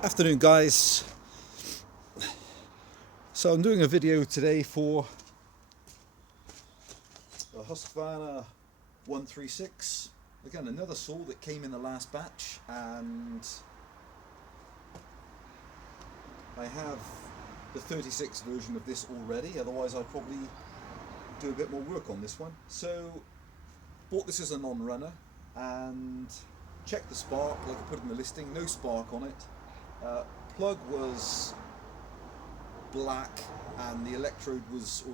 Afternoon guys. So I'm doing a video today for a Husqvarna 136. Again, another saw that came in the last batch, and I have the 36 version of this already, otherwise I'd probably do a bit more work on this one. So bought this as a non-runner and checked the spark like I put in the listing. No spark on it. Plug was black and the electrode was,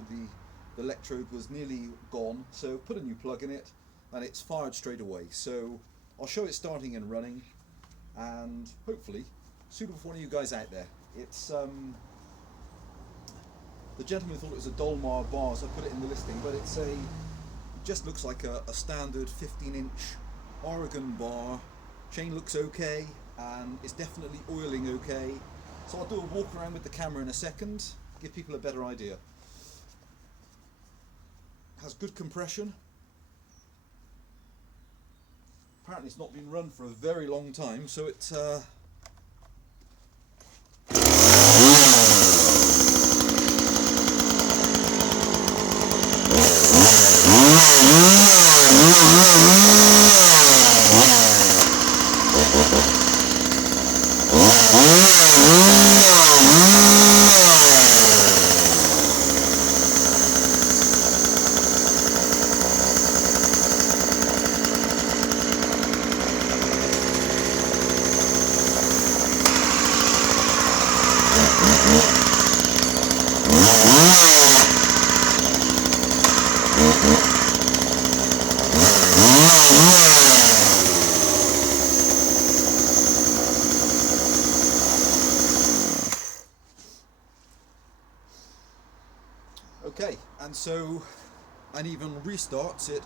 the electrode was nearly gone, so put a new plug in it and it's fired straight away. So I'll show it starting and running, and hopefully suitable for one of you guys out there. It's the gentleman thought it was a Dolmar bar, so I put it in the listing, but it just looks like a standard 15-inch Oregon bar. Chain looks okay, and it's definitely oiling okay. So I'll do a walk around with the camera in a second, give people a better idea. Has good compression. Apparently it's not been run for a very long time, so it's okay, and so, and even restarts it.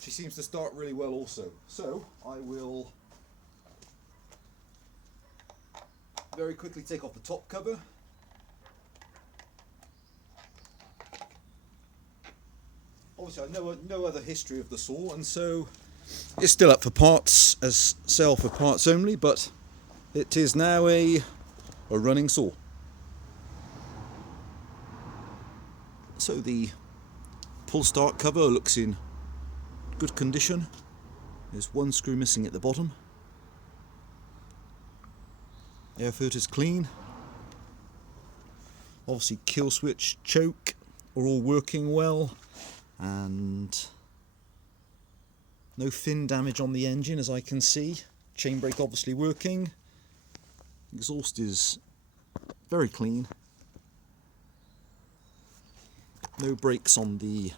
She seems to start really well also. So I will very quickly take off the top cover. Obviously I know no other history of the saw, and so it's still up for parts, as sale for parts only, but it is now a running saw. So the pull start cover looks in good condition. There's one screw missing at the bottom. Air filter's clean. Obviously kill switch, choke are all working well, and no fin damage on the engine as I can see. Chain brake obviously working. Exhaust is very clean. No brakes on the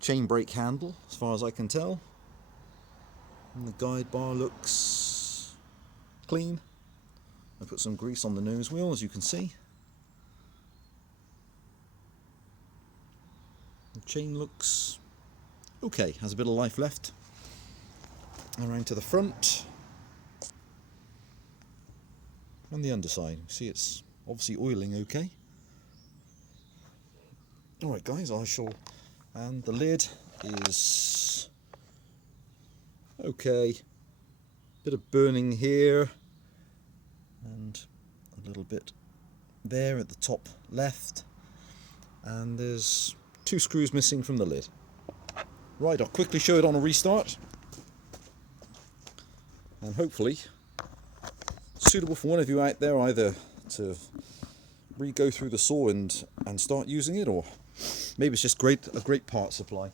chain brake handle as far as I can tell. And the guide bar looks clean. I put some grease on the nose wheel, as you can see. The chain looks okay, has a bit of life left. Around to the front and the underside. See, it's obviously oiling okay. Alright guys, and the lid is okay. Bit of burning here and a little bit there at the top left, and there's 2 screws missing from the lid. Right, I'll quickly show it on a restart, and hopefully suitable for one of you out there, either to re-go through the saw and start using it, or maybe it's just a great part supply.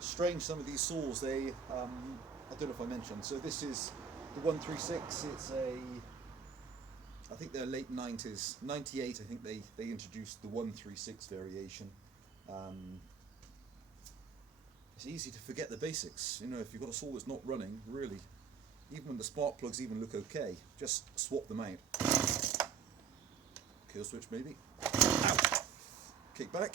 Strange, some of these saws, they I don't know if I mentioned, so this is the 136. It's I think they're late 90s, 98 I think they introduced the 136 variation. It's easy to forget the basics, you know. If you've got a saw that's not running, really, even when the spark plugs even look okay, just swap them out. Kill switch maybe. kick back.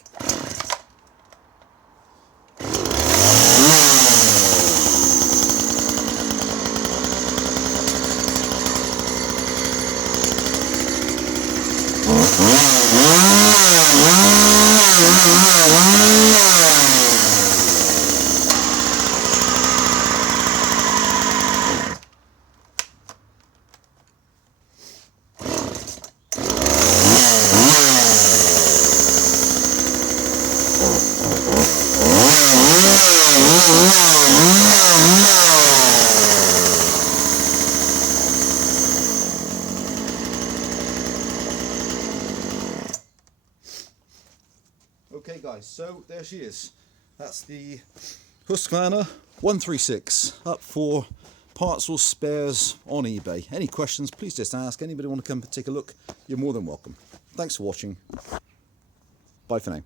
Okay guys, so there she is. That's the Husqvarna 136 up for parts or spares on eBay. Any questions, please just ask. Anybody want to come and take a look, you're more than welcome. Thanks for watching. Bye for now.